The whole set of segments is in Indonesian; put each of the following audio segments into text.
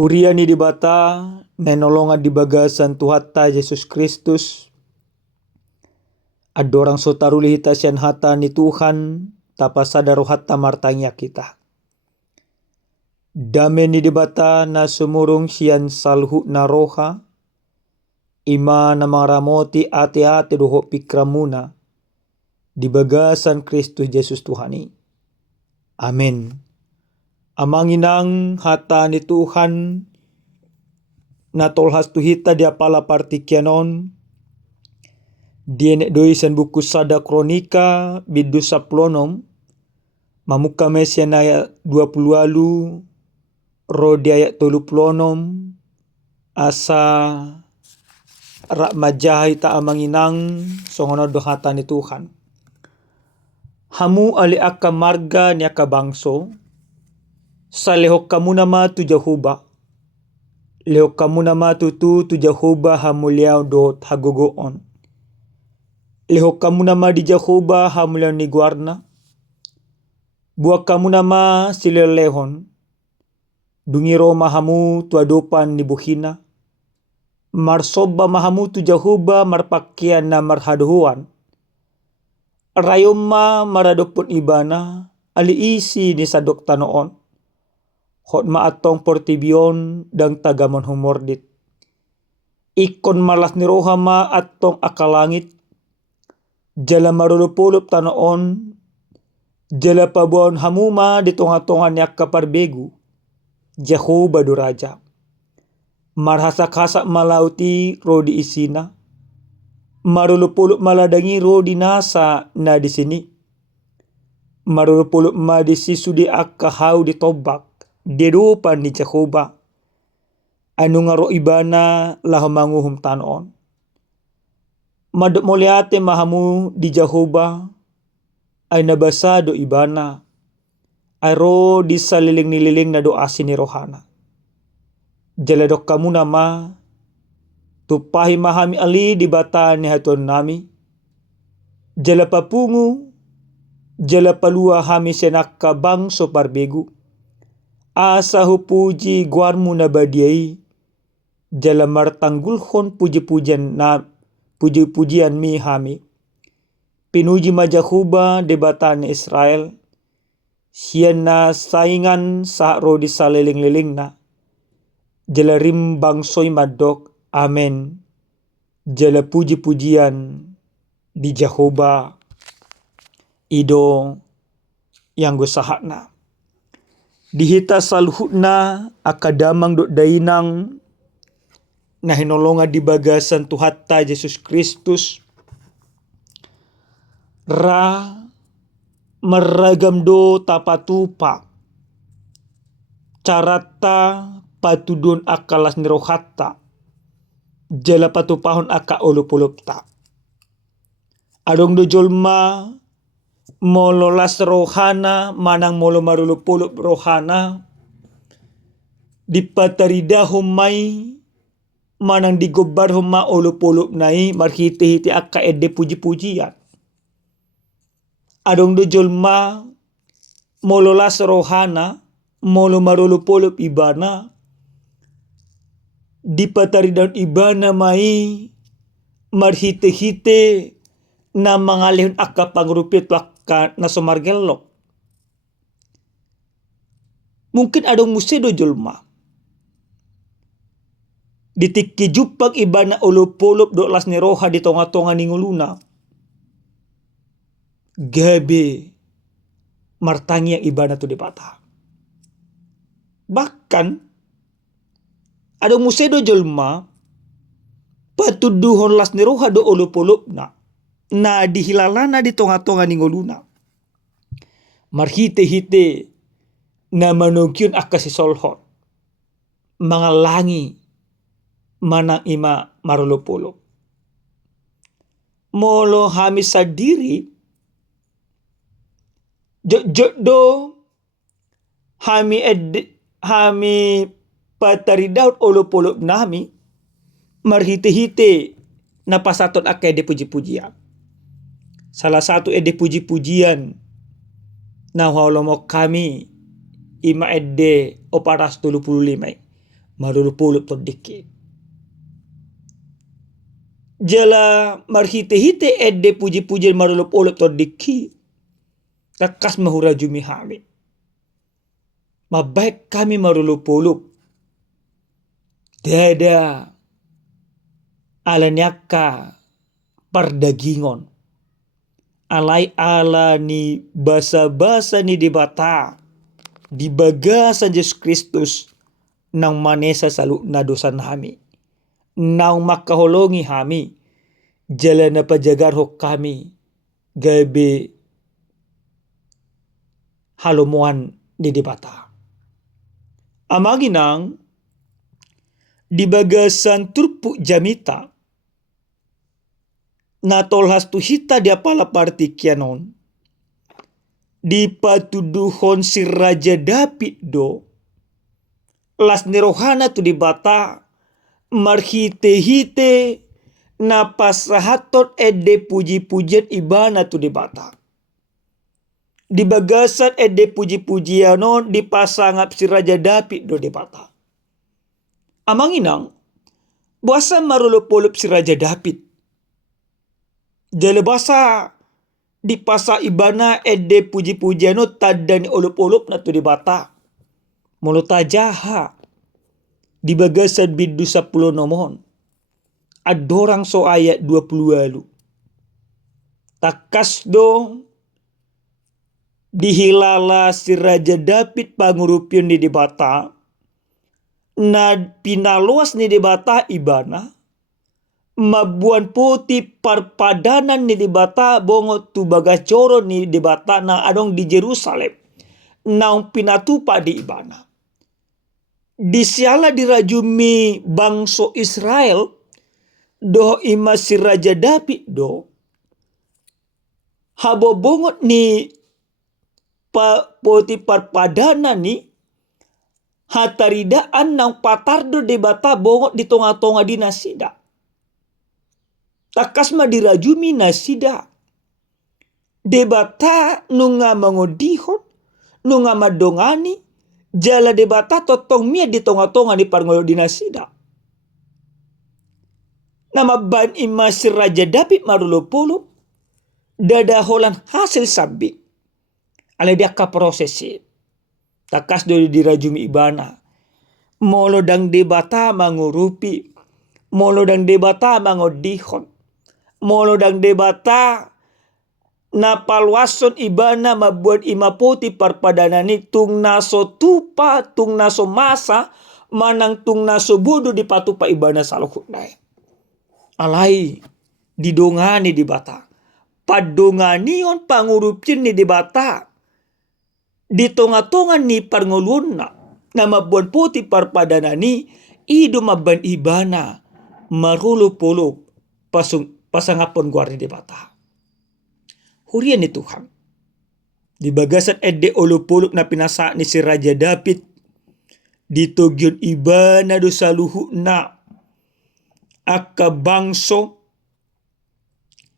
Huriani di bata, nenolonga di bagasan Tuhatta Yesus Kristus. Adorang sotaruli hita sian hata ni Tuhan, tapasadaro hatta martanya kita. Dame ni di bata na sumurong sian salhu na roha, ima na maramoti ate-ate doho pikramuna, di bagasan Kristus Yesus Tuhani. Amin. Amanginang hata ni Tuhan na tolhas tuhita dia pala partikianon dienek doi sen buku sada kronika bidu saplonom mamuka mesian ayat 20 alu ro di ayat 30 asa rak majahai ta amanginang songono do hata ni Tuhan. Hamu ali aka marga ni aka bangso salehok kamu nama tu Jehovah. Leo kamu nama tu Jehovah hamuliao dot hagogoon. Leo kamu nama di Jehovah hamuliao ni guarna. Buat kamu nama silelehon. Dungiro mahamu tu adopan ni buhina. Marsoba mahamu tu Jehovah marpakian na marhaduhuan. Rayoma maradopon ibana ali isi ni sadok tanoon. Hot maatong portibion dang tagamon humordit. Ikon malas ni rohama atong akalangit. Jala marulupulup tanoon. Jala pabuan hamuma di tonga-tonga niya kaparbegu. Jehovah duraja. Marhasak-hasak malauti rodi isina. Marulupulup maladangi rodi nasa na di sini. Marulupulup madisisu di akahau di tobak. Derupan ni Jehovah. Anu ngaro ibana lahamanguhum tanon. Madok moliate mahamu di Jehovah. Ay nabasado ibana. Ay ro di saliling-nililing na doa sini rohana. Jaladok kamu nama. Tupahi mahami ali di bata ni hatun nami. Jala papungu. Jala palua hami senaka bangso parbegu. Asa hupuji guarmu na badiai. Jala martanggulhon puji-pujian na puji-pujian mi hami. Pinuji majahuba debatan Israel. Sian na saingan sa rodi saliling-liling na. Jala rimbang soy madok. Amen. Jala puji-pujian di Jehovah. Ido yang gusahat na. Dihita salhut na akadamang dot dainang na hinolonga di bagasan Tuhatta Yesus Kristus. Ra meragam do tapatupa. Carata patudun akalas nirohatta. Jala patupahon aka ulupulupta. Adong do jolma mololas rohana manang molo marulupulup rohana dipataridah humai manang digobar huma ulupulup nai marhiti-hiti akka ede puji-pujian. Adong do jolma mololas rohana molo marulupulup ibana dipataridah ibana mai marhiti-hiti na mangalihun akka pangrupit wakka na sumargelok. Mungkin adong musedo julma. Ditikki jupak ibana ulupulup dolas ni roha di tonga-tonga ni nguluna. Gabe martangi yang ibana tu dipata. Bahkan adong musedo julma patuduhon las ni roha do ulupulup na dihilalana di tonga-tonga ni ngoluna. Marhite-hite na manugyun akasi solhot. Mangalangi manang ima marulupulup. Molo hami sadiri. Jok do hami pataridaut ulupulup nami. Marhite-hite na pasaton akai de puji-pujian. Salah satu ede puji-pujian na holomo kami ima ede oparas 25 marulupulup to diki. Jala marhite-hite edde puji-puji marulupulup to diki. Takas mahura jumi hami. Mabaik kami marulupulup. Dada alanyaka pardagingon. Alai ala ni basa-basa ni dibata. Di bagasan Yesus Kristus nang manesa salu na dosa nami. Nang makaholongi hami. Jalan na pajagar ho kami. Gabi halomuan ni dibata. Amaginang di bagasan turpu jamita na tolhas tu hita dia pala partikianon di patuduhon si Raja David do las nerohana tu dibata marhite-hite na pasahatot ede puji-pujian ibana tu dibata. Di bagasan ede puji-pujianon di pasangap si Raja David do dibata. Amanginang buasa marulupulup si Raja David. Jale basa di pasa ibana ede puji-pujiano tadani ulup-ulup na tu dibata. Mulut jaha di bagasan bidu 10 nomon. Adorang so ayat 20 lalu. Takas do dihilala si Raja David pangurupion di dibata. Na pinaluas ni dibata ibana. Mabuan putih parpadanan ni dibata bongo tu bagacoro ni dibata na adong di Jerusalem. Naung pinatupa di ibana. Disiala dirajumi bangso Israel. Do ima si Raja David do. Habobongot ni putih parpadanan ni. Hataridaan nang patardo debata bongot di tonga-tonga di nasida. Takas madirajumi nasida. Debata nunga mangodihon, nunga madongani, jala debata totong mia di tonga-tonga di parngolo di nasida. Nama ban imasi Raja David marulupulup, dada holan hasil sabik. Ale dia ka prosesi. Takas do dirajumi ibana. Molo dang debata mangurupi. Molo dang debata mangodihon. Molo dang debata na palwason ibana mabuat imaputi parpadanani tung naso tupa, tung naso masa, manang tung naso budu di patupa ibana saluhut nai. Alai didongani dibata. Padonganion pangurupin ni dibata. Di tonga-tonga ni parngoluna na mabuan putih parpadanani ido maban ibana marulupulup pasangapon guardi debata. Hurian ni Tuhan. Di bagasan ede olupulup na pinasa ni si Raja David ditugyon ibana do saluhu na akka bangso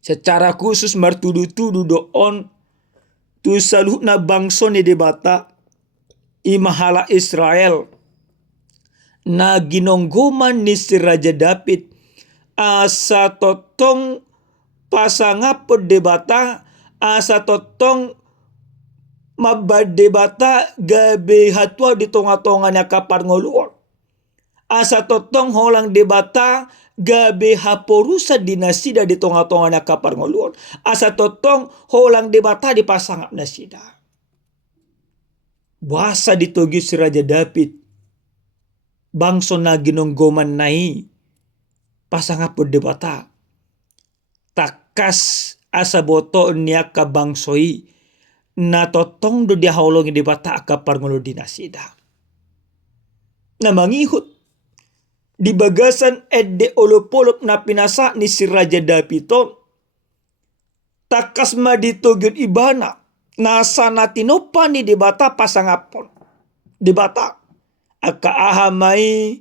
secara khusus martudu-tudu doon tu saluh na bangso ni debata imahala Israel na ginonggoman ni si Raja David asa totong pasangapod debata asa totong mabadebata gabi hatwa di tonga-tonga niya kaparngoluon asa totong holang debata gabi haporusa dinasida di tonga-tonga niya kaparngoluon asa totong holang debata di pasangap nasida. Wasa ditugi si Raja David bangso na ginonggoman nai pasangapod debata takas asa boto niya kabangsoi na totong do dia haulongi debata kaparngolo dinasida. Na mangihut di bagasan ede olopolop na pinasa ni si Raja David to takas maditugyon ibana nasa natinopa ni debata pasangapon debata aka ahamai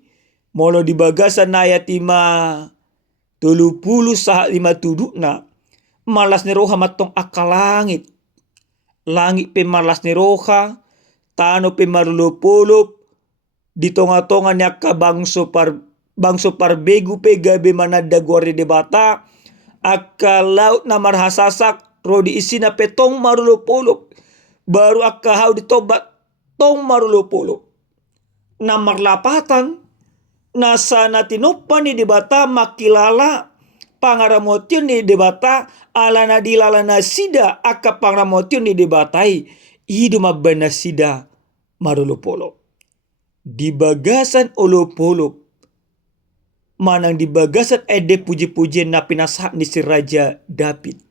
molo di bagasan na ayat 30 saha 5 tuduk na malas ni roha matong akalangit langit pe malas ni roha tano pe marulupulup Di tonga-tonga niya ka bangso parbegu pe gabi manada gwari debata akka laut na marhasasak rodi isina petong marulupulop baru akka hau ditobat tong marulupulop na marlapatan nasa natinopan ni debata makilala pangaramotion ni debata ala nadilala na sida akka pangaramotion ni debatai idu mabana sida marulupulop di bagasan ulupulop manang di bagasan ede puji-pujian na pinasak ni si Raja David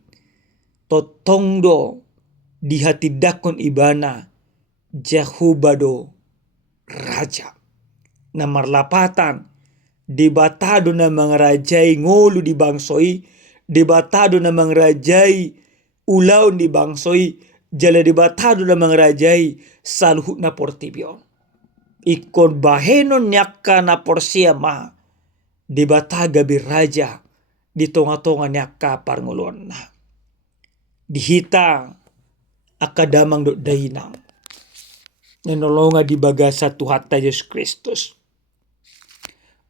totongdo di hati dakon ibana Jahubado raja na marlapatan debatado na mga rajay ngolo di bangsoi debatado na mga rajay ulaw di bangsoi jala debatado na mga rajay salhut na portibyon ikon bahenon nyaka na porsia ma debata gabi raja di tonga-tonga nyaka parngulon na dihita akadamang do dainang nanolonga di bagasa Tuhan ta Yesus Kristus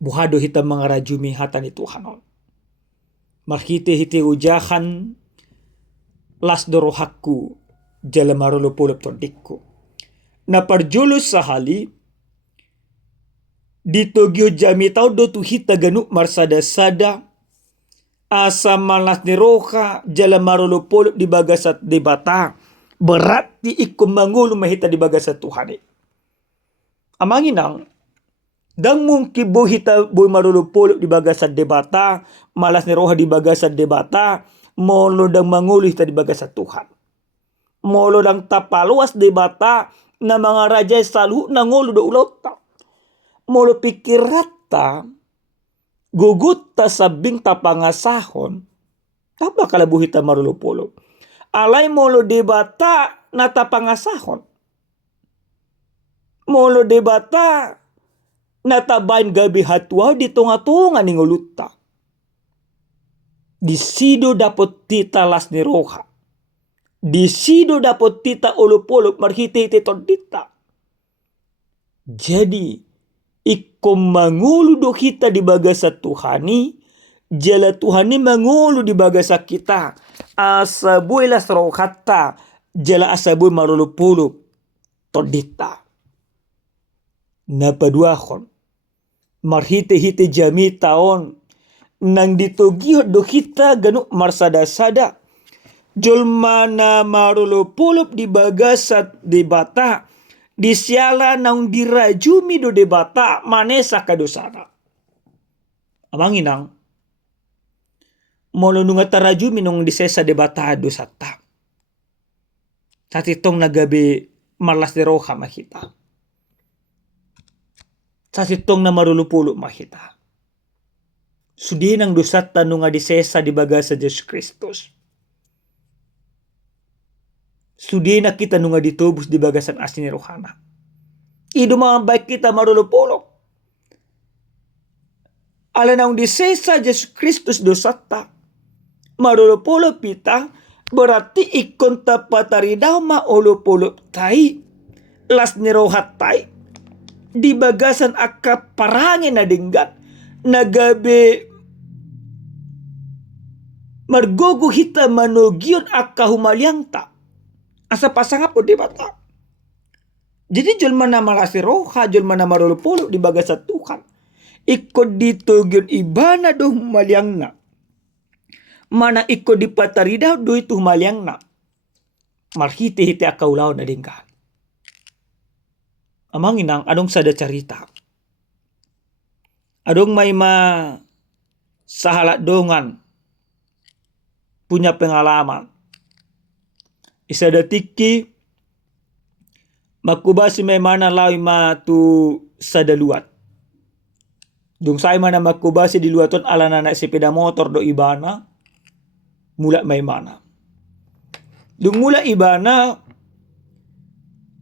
buhado hita mga rajumi hata ni Tuhanon marhite-hite ujahan las dorohaku jala marulupulop tondikku na parjulus sahali ditogyo jami tau do tu hita ganuk marsada-sada asa malas ni roha jala marulupulop di bagasat debata berarti ikum mangulu mahita di bagasat Tuhan amanginang dang mungkin bo hita boy marulupulop di bagasat debata malas ni roha di bagasat debata molo dang mangulu hita di bagasat Tuhan molo dang tapaluas debata na mga raja salu nangulu do ulota molo pikir rata gugut ta sabing tapangasahon tapa kalabu hita marulupulop alay molo debata na tapangasahon molo debata natabain gabi hatwa di tunga-tunga ni nguluta disido dapot tita las ni roha disido dapot tita ulupulop marhite-hite tondita jadi ikom mangulu do kita di bagasa Tuhani jala Tuhani mangulu di bagasa kita asaboy las rohata jala asaboy marulupulop tondita napaduahon marhite-hite jami taon nang ditogihot do kita ganuk marsada-sada jolmana marulupulop di bagasat debata disiala naung dirajumi do debata manesa kadosana amanginang molo nunga tarajumi nung disesa debata dosata tatitong nagabi malas de roha mahita tatitong na marulupulop mahita sudi nang dosata nunga disesa di bagasa Yesus Kristus sudi na kita nunga ditubus di bagasan asin ni rohana idu mga baik kita marulupulop ala naung disesa Yesus Kristus dosata marulupulop kita berarti ikon tapataridaw maulupulop tay las ni rohat tay di bagasan akka parangin na dinggat nagabi margogo hita manugyon akka humalyang ta asa pasangap o debata jadi jolma na malasi roha jolma na marulupulop di bagasat Tuhan ikod dito gyon ibana do humalyang na mana ikod dipataridaw do itu humalyang na marhite-hite akaulaw na dinggan amanginang adong sada carita adong may sahalat dongan punya pengalaman isa datiki makubasi may mana lawi tu sadaluat dung say mana makubasi di luaton ala na sepeda motor do ibana mula may mana dung mula ibana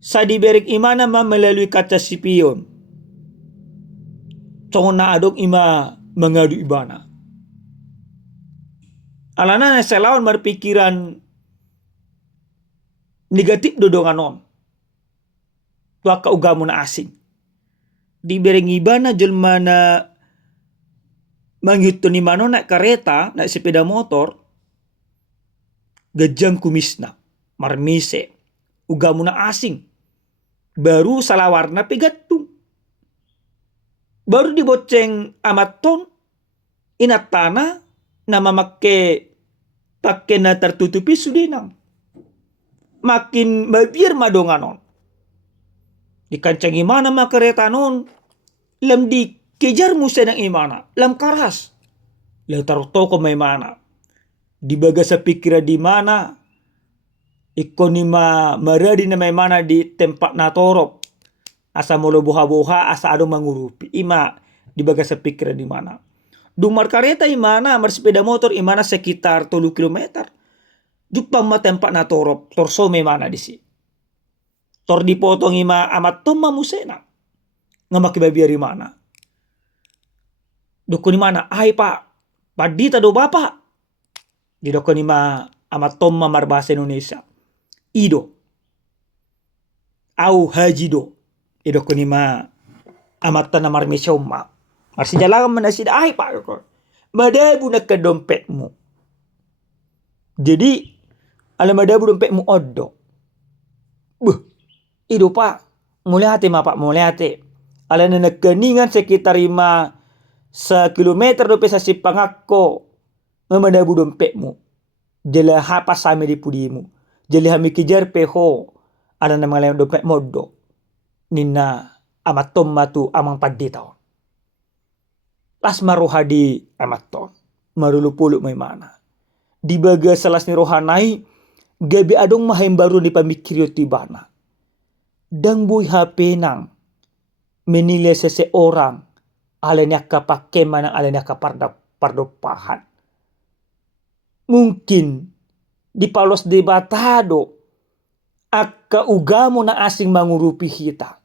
sa diberik imana melalui kaca sipion tongon na adong ima mengadu ibana alana na selawan marpikiran negatif dodonganon tua kaugamo na asing Dibereng ibana jelma na manghitu ni mano nak kereta, nak sepeda motor, gajang kumisna, marmise, ugamuna asing, baru salah warna pegatung. Baru diboceng amat ton, inat tanah, nama make pakai na tertutupi sudinang. Makin babir madonganon. Dikancangi mana ma kereta non, lam dikejar musa ng imana, lam karas. Lam taruh toko may mana. Dibaga sa pikira di mana, ikon ni maradi na may mana di tempat na torop. Asa molo buha-buha, asa adong mangurupi. Ima dibaga sa pikira di mana. Dumar kereta imana, mar sepeda motor imana sekitar 3 kilometer. Jupang ma tempat na torop, torso may mana di si. Tor dipotong ima amat tumma musena. Nga makibabiari mana. Doko ni mana, ay pa, padita do bapak. Di doko ni ma amat tumma marbahasa Indonesia. Ido. Au hajido. Idoko ni ma amat tanah marmesoma. Marsijalangan manasida, ay pa, madabu na ka dompetmu. Jadi, alam madabu dompetmu odo. Ido pak, mulai hati ma pak, mulai hati. Ala na nagkaningan sekitar 5 kilometer dope sa sipangakko mamadabu dompetmu. Jala hapas sami di pudimu. Jali hami kejar peho. Ala na mga dompet modo. Nina amatom matu amang paditaw. Las marohadi amaton. Marulupuluk may mana. Dibaga salas ni rohanay, gabi adong mahayang baru ni pamikiryo tibana. Dang buhay hapenang menilai seseorang alanya kapakeman ng alanya kapardopahan. Mungkin di Paulos debatado at kaugamo na asing mangurupi kita.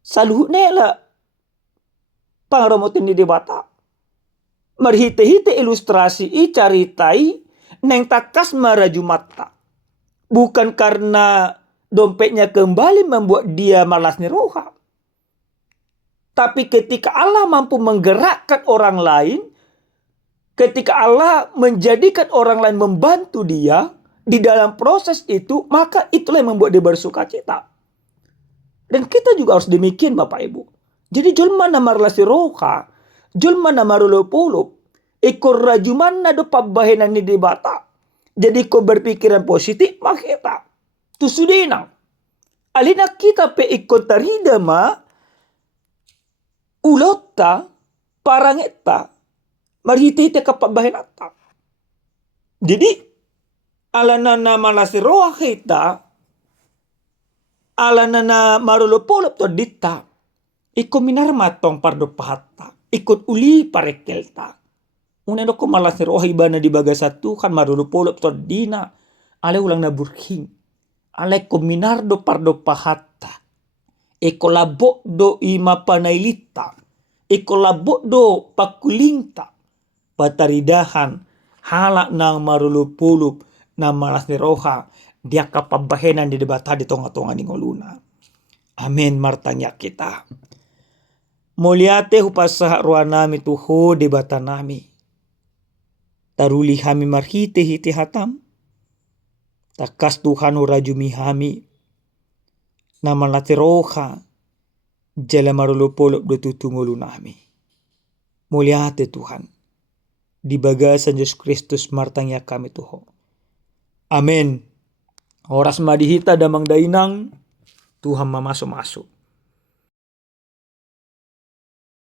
Saluhut nela pangramotin ni debata. Marhite-hite ilustrasi icaritai neng takas marajumata. Bukan karena dompetnya kembali membuat dia malas ni roha. Tapi ketika Allah mampu menggerakkan orang lain, ketika Allah menjadikan orang lain membantu dia di dalam proses itu, maka itulah yang membuat dia bersuka cita. Dan kita juga harus demikian Bapak Ibu. Jadi julma na marlasi roha, julma na marulupulup, ikor rajuman na do pabahenan ni debata. Jadi kau berpikiran positif, makita. Tusudinang. Alina kita pe ikot tarida ma ulota parangeta marhite-hite kapabahenata. Jadi alana na malasi roa kita alana na marulupulup to dita iko minarmatong pardo pahata ikot uli parekelta. Una do ko malasi roa ibana di baga satu kan marulupulup to dina ale ulang na burking. Ale kominardo pardo pahata. Eko labok do ima panailita. Eko labok do pakulinta. Pataridahan halak nang marulupulup na malas ni roha. Dia kapabahenan di debata di tonga-tonga ni ngoluna. Amen martanya kita. Moliate hupasaha roa nami tuho debata nami. Taruli hami marhite-hite hatam. Takas Tuhan urajumi hami. Nama lati roha. Jala marulupulup do tutungulu nami. Muliate Tuhan. Di bagasan Yesus Kristus martanya kami Tuhan. Amin. Oras madihita damang dainang. Tuhan mamasuk-masuk.